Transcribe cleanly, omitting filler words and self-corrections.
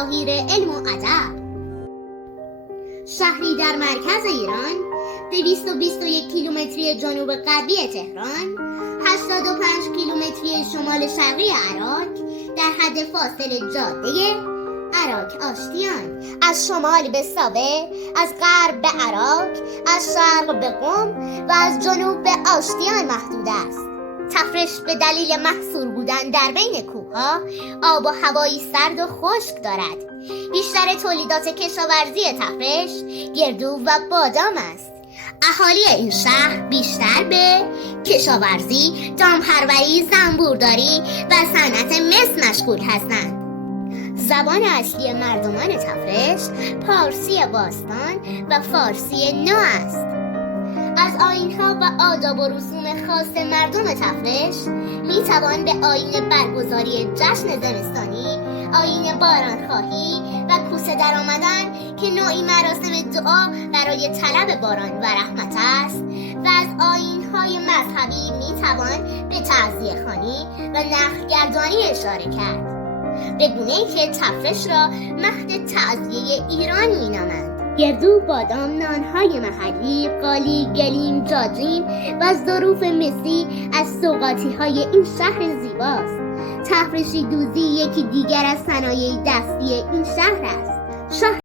مشاهیر علم و ادب. شهری در مرکز ایران، 221 کیلومتری جنوب غربی تهران، 85 کیلومتری شمال شرقی عراق، در حد فاصله جاده عراق آشتیان، از شمال به ساوه، از غرب به عراق، از شرق به قم و از جنوب به آشتیان محدود است. تفرش به دلیل محصور بودن در بین کوهها آب و هوایی سرد و خشک دارد. بیشتر تولیدات کشاورزی تفرش گردو و بادام است. اهالی این شهر بیشتر به کشاورزی، دامپروری، زنبورداری و صنعت مس مشغول هستند. زبان اصلی مردمان تفرش پارسی باستان و فارسی نو است. از آیین‌ها و آداب و رسوم خاص مردم تفرش میتوان به آیین برگزاری جشن زمستانی، آیین بارانخواهی و کوسه در آمدن که نوعی مراسم دعا برای طلب باران و رحمت است و از آیین‌های مذهبی میتوان به تعزیه خوانی و نخل‌گردانی اشاره کرد، به گونه‌ای که تفرش را مهد تعزیه ایران مینامند. گردو، بادام، نانهای محلی، قالی، گلیم، جاجین و ظروف مسی از سوغاطی‌های این شهر زیباست. تفرشی دوزی یکی دیگر از صنایع دستی این شهر است.